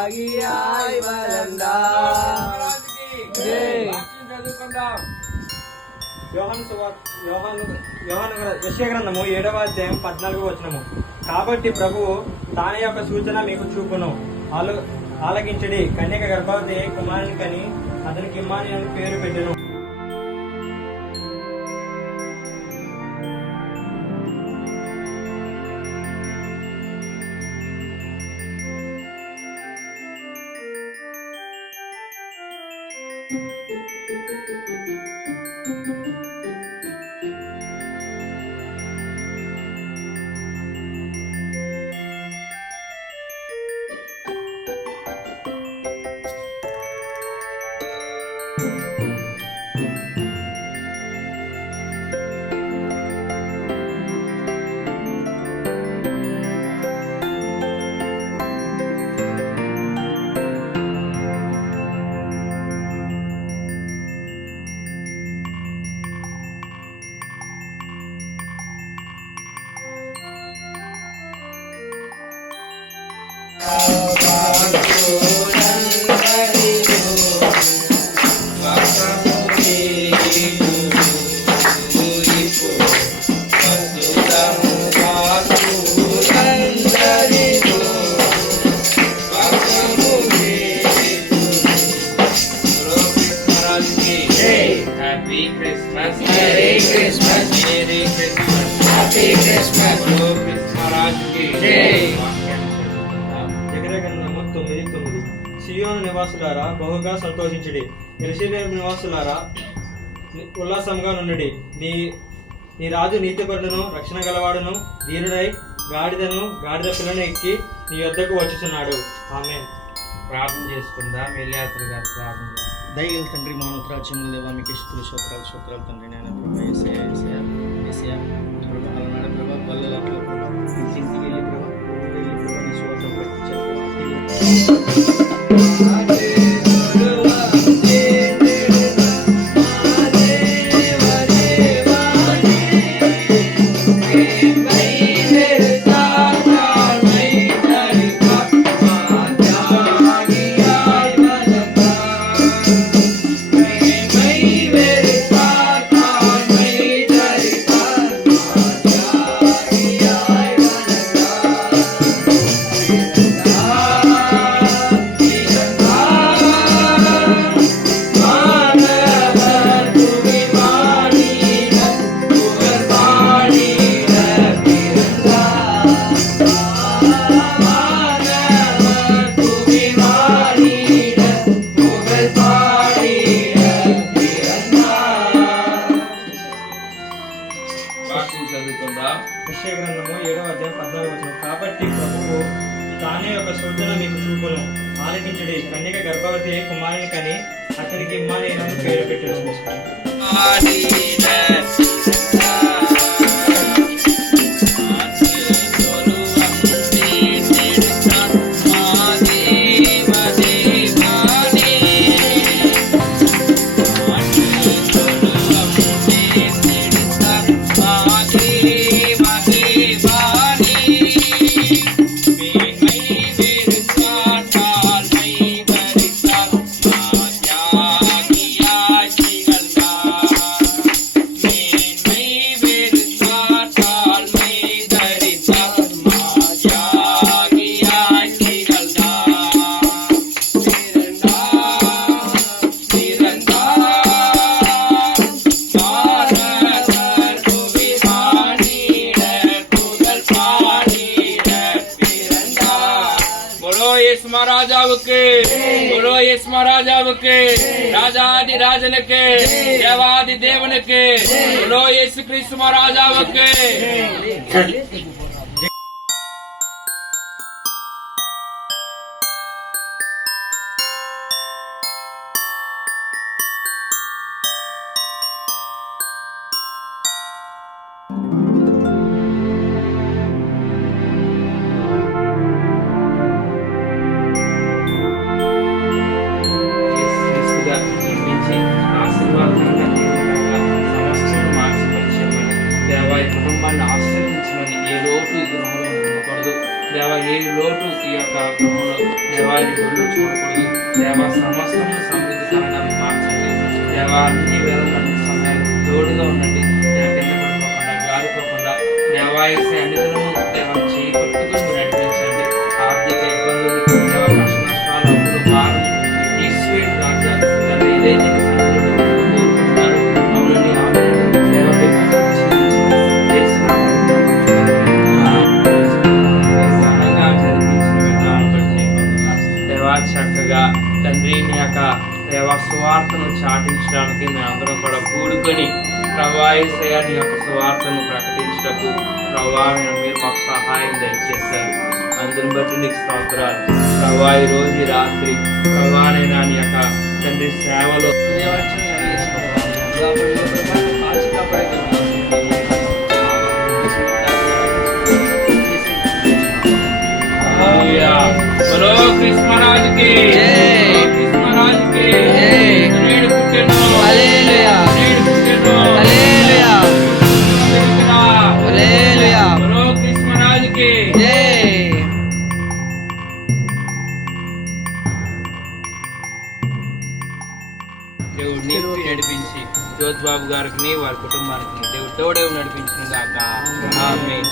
యెషయా గ్రంథము 7వ అధ్యాయం 14వ వచనము. కాబట్టి ప్రభువు తానే యొక్క సూచన మీకు చూపును, ఆలకించడి. కన్యక గర్భవతి కుమారుని కని అతనికి ఇమ్మానుయేలు అని పేరు పెట్టెను. సియోను నివాసులారా బహుగా సంతోషించుడి, యెరూషలేము నివాసులారా ఉల్లాసంగా నుండుడి. నీ రాజు నీతిపరుడును రక్షణ గలవాడును ధీరుడై గాడిద పిల్లను ఎక్కి నీ యొద్దకు వచ్చుచున్నాడు. ఆమేన్. ప్రార్థన చేసుకుందా మెల్లియాత్ర గారు ప్రార్థన చేస్తారు. దయగల తండ్రి మౌనోత్రాజ్యముల దేవా మీకు స్తుతులు స్తోత్రాలు తండ్రి. నేను ప్రభా యేసయ్యా ప్రభా అలనాడు ప్రభా పల్లెలలో ప్రభా ఇంటింటికి వెళ్ళి ప్రభా నీ స్వార్థం పట్టి యెషయా గ్రంథము 7వ అధ్యాయం 14వ వచనం. కాబట్టి ప్రభువు తానే ఒక సూచన మీకు చూపును, ఆలకించుడి. కన్యక గర్భవతి కుమారుని కని అతనికి ఇమ్మానుయేలు అని పేరు పెట్టెను. ராஜாவுக்கு ராஜாதி ராஜனுக்கு தேவாதி தேவனுக்கு இயேசு கிறிஸ்து மகாராஜாவுக்கு కుటుంబాన్ని ఆశ్రయించమని ఏ కళ్ళు చూడకూడదు దేవా, సమస్తము సమృద్ధికరంగా మార్చండి దేవా. అన్ని వేళల్లో అన్ని సమయాలు తోడుగా ఉండండి దేవ. కింద పడిపోకుండా జారిపోకుండా దేవా అన్ని దినము దేవా చేయి పట్టుకుని నడిపించండి. ఆర్థిక ఇబ్బందులు దేవ, కష్ట నష్టాలు, అప్పులు, భారం తీసివేయండి రాజా. తండ్రి ఏదైతే సంతులు కోరుకుంటున్నారు అవునండి ఆమె దేవ దేవా చక్కగా తండ్రి నీ యొక్క దేవా సువార్తను చాటించడానికి మేమందరం కూడా కూడుకొని ప్రభా యేసయ్య నీ యొక్క సువార్తను ప్రకటించటకు ప్రభా మీరు మాకు సహాయం దయచేశారు. అందుని బట్టి నీకు స్తోత్రాలు ప్రభా. ఈ రోజు ఈ రాత్రి ప్రభా నేను నీ యొక్క తండ్రి సేవలో బలో కృష్ణరాజు కి కృష్ణరాజు కి నేడు పుట్టెను హల్లెలూయా నేడు పుట్టెను హల్లెలూయా హల్లెలూయా బలో కృష్ణరాజు కి జై. దేవుడు నీకు నడిపించి జ్యోతి బాబు గారికి వారి కుటుంబానికి దేవుడు తోడే నడిపించిన గాక ఆమేన్.